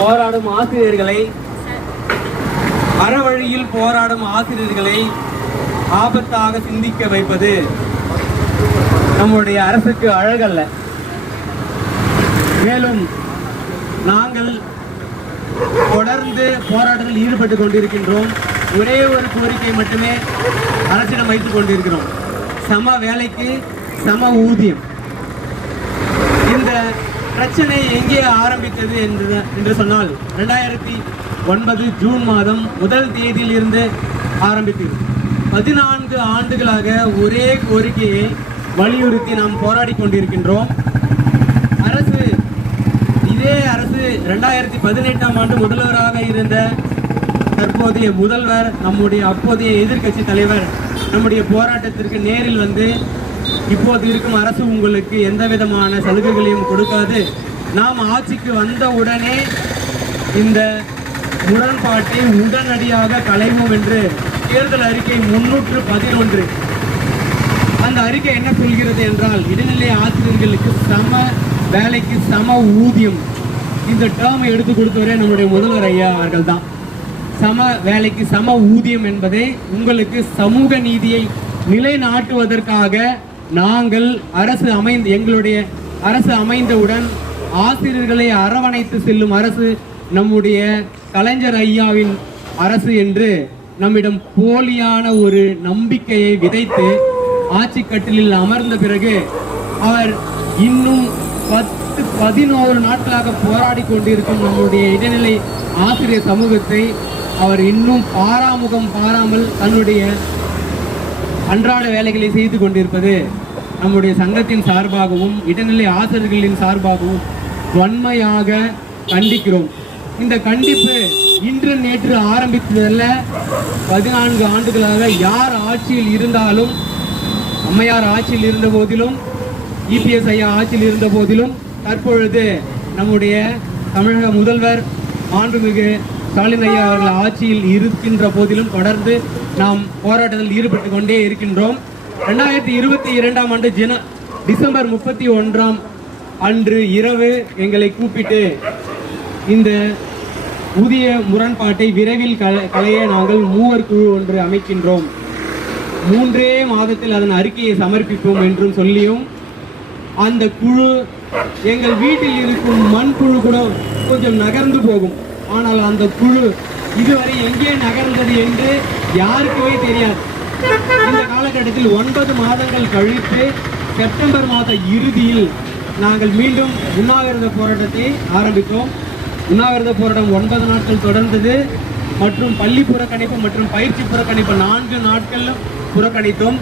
போராடும் ஆசிரியர்களை அறவழியில் போராடும் ஆசிரியர்களை ஆபத்தாக சிந்திக்க வைப்பது நம்முடைய அரசுக்கு அழகல்ல. மேலும் நாங்கள் தொடர்ந்து போராட்டத்தில் ஈடுபட்டு கொண்டிருக்கின்றோம். ஒரே ஒரு கோரிக்கை மட்டுமே அரசிடம் வைத்துக் கொண்டிருக்கிறோம். சம வேலைக்கு சம ஊதியம். இந்த பிரச்சனை எங்கே ஆரம்பித்தது என்று என்று சொன்னால் ரெண்டாயிரத்தி ஒன்பது ஜூன் மாதம் முதல் தேதியிலிருந்து ஆரம்பித்தது. பதினான்கு ஆண்டுகளாக ஒரே கோரிக்கையை வலியுறுத்தி நாம் போராடி கொண்டிருக்கின்றோம். அரசு இதே அரசு ரெண்டாயிரத்தி பதினெட்டாம் ஆண்டு முதல்வராக இருந்த தற்போதைய முதல்வர் நம்முடைய அப்போதைய எதிர்க்கட்சி தலைவர் நம்முடைய போராட்டத்திற்கு நேரில் வந்து இப்போது இருக்கும் அரசு உங்களுக்கு எந்த விதமான சலுகைகளையும் கொடுக்காது. நாம் ஆட்சிக்கு வந்த உடனே இந்த முரண்பாட்டை உடனடியாக களைவோம் என்று தேர்தல் அறிக்கை முன்னூற்று பதினொன்று. அந்த அறிக்கை என்ன சொல்கிறது என்றால் இடைநிலை ஆசிரியர்களுக்கு சம வேலைக்கு சம ஊதியம். இந்த டேர்மை எடுத்து கொடுத்தவரே நம்முடைய முதல்வர் ஐயா அவர்கள் தான். சம வேலைக்கு சம ஊதியம் என்பதை உங்களுக்கு சமூக நீதியை நிலைநாட்டுவதற்காக நாங்கள் அரசு அமைந்து எங்களுடைய அரசு அமைந்தவுடன் ஆசிரியர்களை அரவணைத்து செல்லும் அரசு நம்முடைய கலைஞர் ஐயாவின் அரசு என்று நம்மிடம் போலியான ஒரு நம்பிக்கையை விதைத்து ஆட்சி கட்டிலில் அமர்ந்த பிறகு அவர் இன்னும் பத்து பதினோரு நாட்களாக போராடி கொண்டிருக்கும் நம்முடைய இடைநிலை ஆசிரியர் சமூகத்தை அவர் இன்னும் பாராமுகம் பாராமல் தன்னுடைய அன்றாட வேலைகளை செய்து கொண்டிருப்பது நம்முடைய சங்கத்தின் சார்பாகவும் இடைநிலை ஆசிரியர்களின் சார்பாகவும் வன்மையாக கண்டிக்கிறோம். இந்த கண்டிப்பு இன்று நேற்று ஆரம்பித்ததல்ல பதினான்கு ஆண்டுகளாக யார் ஆட்சியில் இருந்தாலும் அம்மையார் ஆட்சியில் இருந்த போதிலும் இபிஎஸ் ஐயா ஆட்சியில் இருந்த போதிலும் தற்பொழுது நம்முடைய தமிழக முதல்வர் மாண்புமிகு ஸ்டாலின் ஐயா அவர்கள் ஆட்சியில் இருக்கின்ற போதிலும் தொடர்ந்து நாம் போராட்டத்தில் ஈடுபட்டு கொண்டே இருக்கின்றோம். ரெண்டாயிரத்தி இருபத்தி இரண்டாம் ஆண்டு ஜன டிசம்பர் முப்பத்தி ஒன்றாம் அன்று இரவு எங்களை கூப்பிட்டு இந்த புதிய முரண்பாட்டை விரைவில் கல- களைய நாங்கள் மூவர் குழு ஒன்று அமைக்கின்றோம். மூன்றே மாதத்தில் அதன் அறிக்கையை சமர்ப்பிப்போம் என்றும் சொல்லியும் அந்த குழு எங்கள் வீட்டில் இருக்கும் மண்புழு கூட கொஞ்சம் நகர்ந்து போகும். ஆனால் அந்த குழு இதுவரை எங்கே நகர்ந்தது என்று யாருக்குமே தெரியாது. இந்த காலகட்டத்தில் ஒன்பது மாதங்கள் கழித்து செப்டம்பர் மாத இறுதியில் நாங்கள் மீண்டும் உண்ணாவிரத போராட்டத்தை ஆரம்பித்தோம். உண்ணாவிரத போராட்டம் ஒன்பது நாட்கள் தொடர்ந்தது. மற்றும் பள்ளி புறக்கணிப்பு மற்றும் பயிற்சி புறக்கணிப்பு நான்கு நாட்களும் புறக்கணித்தோம்.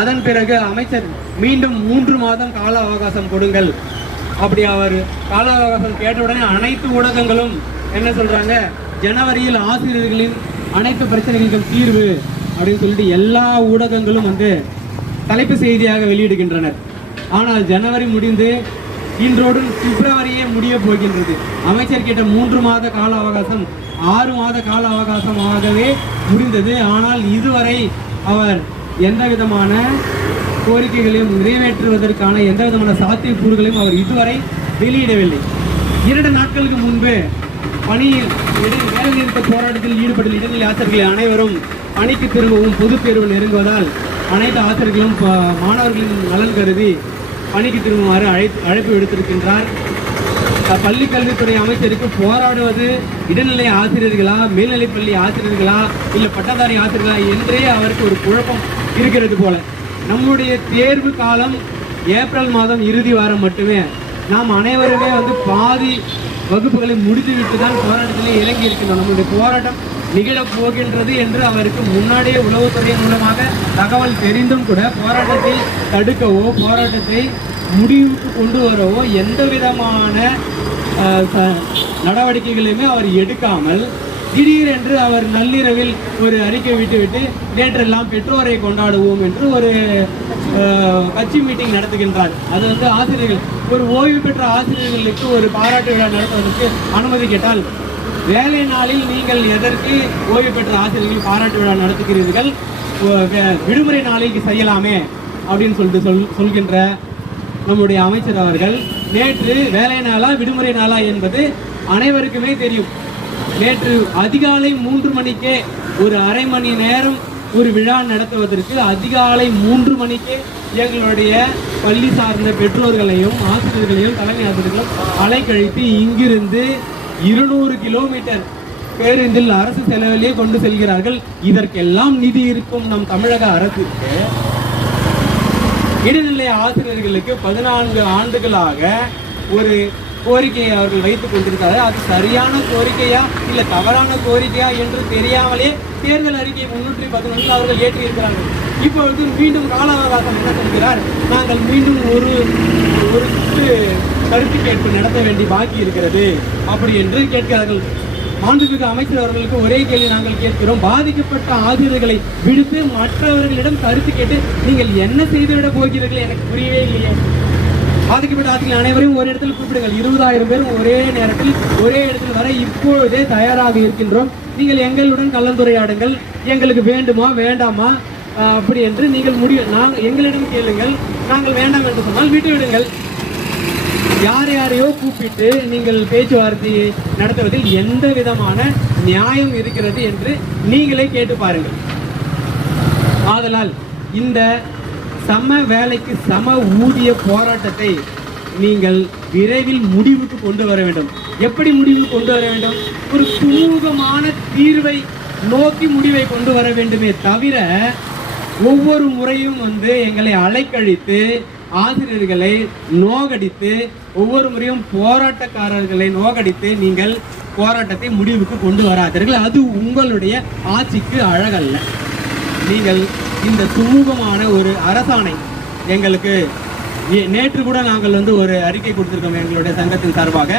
அதன் பிறகு அமைச்சர் மீண்டும் மூன்று மாதம் கால அவகாசம் கொடுங்கள். அப்படி அவர் கால அவகாசம் கேட்டவுடனே அனைத்து ஊடகங்களும் என்ன சொல்றாங்க? ஜனவரியில் ஆசிரியர்களின் அனைத்து பிரச்சனைகளுக்கும் தீர்வு. அப்படின்னு சொல்லிட்டு எல்லா ஊடகங்களும் வந்து தலைப்பு செய்தியாக வெளியிடுகின்றனர். ஆனால் ஜனவரி முடிந்து இன்றோடு பிப்ரவரியே முடிய போகின்றது. அமைச்சர் கேட்ட மூன்று மாத கால அவகாசம் ஆறு மாத கால அவகாசமாகவே முடிந்தது. ஆனால் இதுவரை அவர் எந்த விதமான கோரிக்கைகளையும் நிறைவேற்றுவதற்கான எந்த விதமான சாத்தியக்கூறுகளையும் அவர் இதுவரை வெளியிடவில்லை. இரண்டு நாட்களுக்கு முன்பு பணியில் வேலைநிறுத்த போராட்டத்தில் ஈடுபட்டுள்ள இடைநிலை ஆசிரியர்கள் அனைவரும் பணிக்கு திரும்பவும் பொதுத் தேர்வு நெருங்குவதால் அனைத்து ஆசிரியர்களும் மாணவர்களின் நலன் கருதி பணிக்கு திரும்புமாறு அழைப்பு அழைப்பு விடுத்திருக்கின்றார். பள்ளிக்கல்வித்துறை கல்வித்துறை அமைச்சருக்கு போராடுவது இடைநிலை ஆசிரியர்களா மேல்நிலைப்பள்ளி ஆசிரியர்களா இல்லை பட்டதாரி ஆசிரியர்களா என்றே அவருக்கு ஒரு குழப்பம் இருக்கிறது போல. நம்முடைய தேர்வு காலம் ஏப்ரல் மாதம் இறுதி வாரம் மட்டுமே. நாம் அனைவருமே வந்து பாதி வகுப்புகளை முடித்துவிட்டு தான் போராட்டத்திலே இறங்கி இருக்கின்றோம் நம்முடைய போராட்டம் நிகழப் போகின்றது என்று அவருக்கு முன்னாடியே உளவுத்துறை மூலமாக தகவல் தெரிந்தும் கூட போராட்டத்தை தடுக்கவோ போராட்டத்தை முடிவுக்கு கொண்டு வரவோ எந்த விதமான நடவடிக்கைகளையுமே அவர் எடுக்காமல் திடீரென்று அவர் நள்ளிரவில் ஒரு அறிக்கை விட்டுவிட்டு நேற்றெல்லாம் பெற்றோரை கொண்டாடுவோம் என்று ஒரு கட்சி மீட்டிங் நடத்துகின்றார். அது வந்து ஆசிரியர்கள் ஒரு ஓய்வு பெற்ற ஆசிரியர்களுக்கு ஒரு பாராட்டு விழா நடத்துவதற்கு அனுமதி கேட்டால் வேலை நாளில் நீங்கள் எதற்கு ஓய்வு பெற்ற ஆசிரியர்கள் பாராட்டு விழா நடத்துகிறீர்கள்? வே- விடுமுறை நாளைக்கு செய்யலாமே அப்படின்னு சொல்லிட்டு சொல் சொல்கின்ற நம்முடைய அமைச்சர் அவர்கள் நேற்று வேலை நாளா விடுமுறை நாளா என்பது அனைவருக்குமே தெரியும். நேற்று அதிகாலை மூன்று மணிக்கே ஒரு அரை மணி நேரம் ஒரு விழா நடத்துவதற்கு அதிகாலை மூன்று மணிக்கே எங்களுடைய பள்ளி சார்ந்த பெற்றோர்களையும் ஆசிரியர்களையும் தலைமை ஆசிரியர்களும் அலைக்கழித்து இங்கிருந்து இருநூறு கிலோமீட்டர் பேருந்தில் அரசு செலவிலேயே கொண்டு செல்கிறார்கள். இதற்கெல்லாம் நிதி இருக்கும் நம் தமிழக அரசுக்கு. இடைநிலை ஆசிரியர்களுக்கு பதினான்கு ஆண்டுகளாக ஒரு கோரிக்கையை அவர்கள் வைத்துக் கொண்டிருக்கிறார்கள் அது சரியான கோரிக்கையா இல்ல தவறான கோரிக்கையா என்று தெரியாமலே தேர்தல் அறிக்கை முன்னூற்றி பதினொன்றில் அவர்கள் ஏற்றியிருக்கிறார்கள். இப்பொழுது மீண்டும் கால அவகாசம் என்ன சொல்கிறார்? நாங்கள் மீண்டும் ஒரு ஒரு கருத்து கேட்பு நடத்த வேண்டி பாக்கி இருக்கிறது. அப்படி என்று கேட்கிறார்கள். மாண்புமிகு அமைச்சர் அவர்களுக்கு ஒரே கேள்வி நாங்கள் கேட்கிறோம். பாதிக்கப்பட்ட ஆசிரியர்களை விடுத்து மற்றவர்களிடம் கருத்து கேட்டு நீங்கள் என்ன செய்துவிட போகிறீர்கள் எனக்கு புரியவே இல்லையே. பாதிக்கப்பட்ட ஆசிரியர்கள் அனைவரையும் ஒரு இடத்தில் கூப்பிடுங்கள். இருபதாயிரம் பேர் ஒரே நேரத்தில் ஒரே இடத்தில் வர இப்பொழுதே தயாராக இருக்கின்றோம். நீங்கள் எங்களுடன் கலந்துரையாடுங்கள். எங்களுக்கு வேண்டுமா வேண்டாமா? அப்படி என்று நீங்கள் முடிவு நாங்கள் எங்களிடம் கேளுங்கள். நாங்கள் வேண்டாம் என்று சொன்னால் விட்டு விடுங்கள் யார் யாரையோ கூப்பிட்டு நீங்கள் பேச்சுவார்த்தையை நடத்துவதில் எந்த விதமான நியாயம் இருக்கிறது என்று நீங்களே கேட்டு பாருங்கள். ஆதலால் இந்த சம வேலைக்கு சம ஊதிய போராட்டத்தை நீங்கள் விரைவில் முடிவுக்கு கொண்டு வர வேண்டும். எப்படி முடிவு கொண்டு வர வேண்டும்? ஒரு சுமூகமான தீர்வை நோக்கி முடிவை கொண்டு வர வேண்டுமே தவிர ஒவ்வொரு முறையும் வந்து எங்களை அலைக்கழித்து ஆசிரியர்களை நோகடித்து ஒவ்வொரு முறையும் போராட்டக்காரர்களை நோகடித்து நீங்கள் போராட்டத்தை முடிவுக்கு கொண்டு வராதீர்கள். அது உங்களுடைய ஆட்சிக்கு அழகல்ல. நீங்கள் இந்த சுமூகமான ஒரு அரசாணை எங்களுக்கு நேற்று கூட நாங்கள் வந்து ஒரு அறிக்கை கொடுத்துருக்கோம் எங்களுடைய சங்கத்தின் சார்பாக.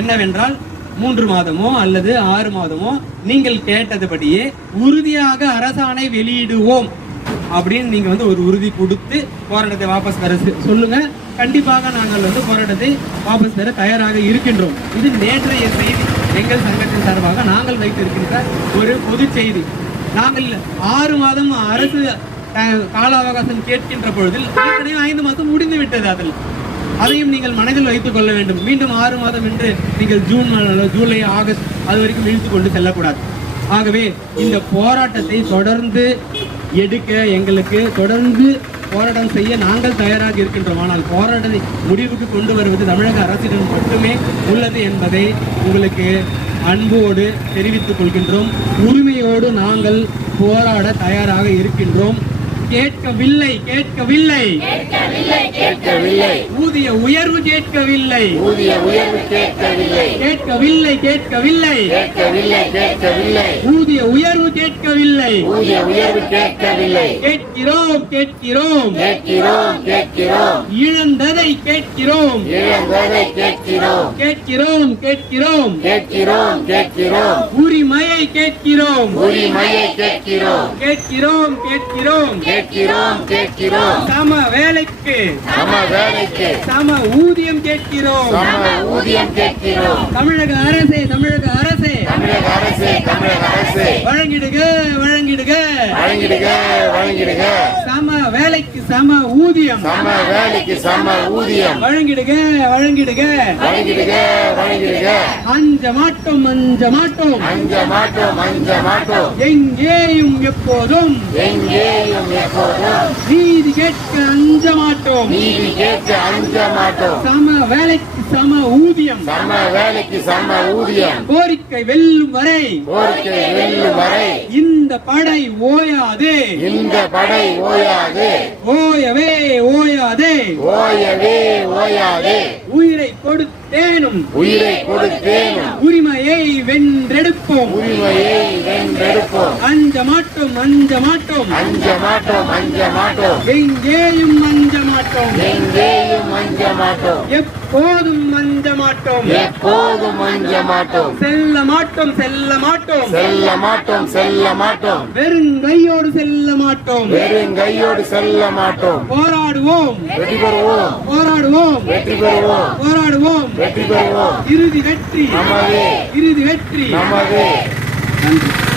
என்னவென்றால் மூன்று மாதமோ அல்லது ஆறு மாதமோ நீங்கள் கேட்டதுபடியே உறுதியாக அரசாணை வெளியிடுவோம் அப்படின்னு நீங்க வந்து ஒரு உறுதி கொடுத்து போராட்டத்தை வாபஸ் பெற சொல்லுங்க. கண்டிப்பாக நாங்கள் வந்து போராட்டத்தை வாபஸ் பெற தயாராக இருக்கின்றோம். இது நேற்றைய செய்தி. எங்கள் சங்கத்தின் சார்பாக நாங்கள் வைத்திருக்கின்ற ஒரு பொது செய்தி. நாங்கள் ஆறு மாதம் அரசு கால அவகாசம் கேட்கின்ற பொழுதில் ஏற்கனவே ஐந்து மாதம் முடிந்து விட்டது அதில். அதையும் நீங்கள் மனதில் வைத்துக் கொள்ள வேண்டும். மீண்டும் ஆறு மாதம் என்று நீங்கள் ஜூன் ஜூலை ஆகஸ்ட் அது வரைக்கும் இழுத்து கொண்டு செல்லக்கூடாது. ஆகவே இந்த போராட்டத்தை தொடர்ந்து எடுக்க எங்களுக்கு தொடர்ந்து போராட்டம் செய்ய நாங்கள் தயாராக இருக்கின்றோம். ஆனால் போராட்டத்தை முடிவுக்கு கொண்டு வருவது தமிழக அரசிடம் மட்டுமே உள்ளது என்பதை உங்களுக்கு அன்போடு தெரிவித்துக் கொள்கின்றோம். உரிமையோடு நாங்கள் போராட தயாராக இருக்கின்றோம். கேட்கவில்லை கேட்கவில்லை. கேட்கவில்லை ஊதிய உயர்வு கேட்கவில்லை. ஊதிய உயர்வு கேட்கவில்லை. கேட்கவில்லை கேட்கவில்லை. கேட்கவில்லை கேட்கவில்லை. ஊதிய உயர்வு கேட்கவில்லை. ஊதிய உயர்வு கேட்கவில்லை. கேட்கிறோம் கேட்கிறோம். கேட்கிறோம் கேட்கிறோம். இழந்ததை கேட்கிறோம். இழந்ததை கேட்கிறோம். கேட்கிறோம் கேட்கிறோம். கேட்கிறோம் கேட்கிறோம். உரிமையை கேட்கிறோம். உரிமையை கேட்கிறோம். கேட்கிறோம் கேட்கிறோம். கேட்கிறோம் கேட்கிறோம். சம வேலைக்கு. சம வேலைக்கு. சம ஊதியம் கேட்கிறோம். சம ஊதியம் கேட்கிறோம். தமிழக அரசே தமிழக அரசே. தமிழக அரசு தமிழக அரசு. வழங்கிடுக வழங்கிடுக. வழங்கிடுக வழங்கிடுக. சம வேலைக்கு சம ஊதியம். சம வேலைக்கு சம ஊதியம். வழங்கிடுக வழங்கிடுக. வழங்கிடுக வழங்கிடுக. அஞ்ச மாட்டோம் அஞ்ச மாட்டோம். அஞ்ச மாட்டோம் அஞ்ச மாட்டோம். எங்கேயும் எப்போதும். எங்கேயும் எப்போதும் நீதி கேட்க அஞ்ச மாட்டோம் நீதி கேட்க அஞ்ச மாட்டோம் சம வேலைக்கு சம ஊதியம். சம வேலைக்கு சம ஊதியம். கோரிக்கை வெல்லும் வரை. கோரிக்கை வெல்லும் வரை. இந்த படை ஓயாது. இந்த படை ஓயாது. ஓயவே ஓயாதே. ஓயவே ஓயாது. உயிரை கொடுத்தேனும். உயிரை கொடுத்தேனும். உரிமையை வென்றெடுப்போம். உரிமையை வென்றெடுப்போம். அஞ்ச மாட்டோம் அஞ்ச மாட்டோம். அஞ்ச மாட்டோம் அஞ்ச மாட்டோம். எங்கேயும் அஞ்ச மாட்டோம். எங்கேயும் அஞ்ச மாட்டோம் எப்போதும் அஞ்ச மாட்டோம் எப்போதும் அஞ்ச மாட்டோம் செல்ல மாட்டோம் செல்ல மாட்டோம் செல்ல மாட்டோம் செல்ல மாட்டோம் வெறுங்கையோடு செல்ல மாட்டோம் வெறும் கையோடு செல்ல மாட்டோம் போராடுவோம். வெற்றி பெறுவோம். போராடுவோம். வெற்றி பெறுவோம். போராடுவோம். வெற்றி பெறுவோம். இறுதி வெற்றி. நமதே. இறுதி வெற்றி. நமதே. நன்றி.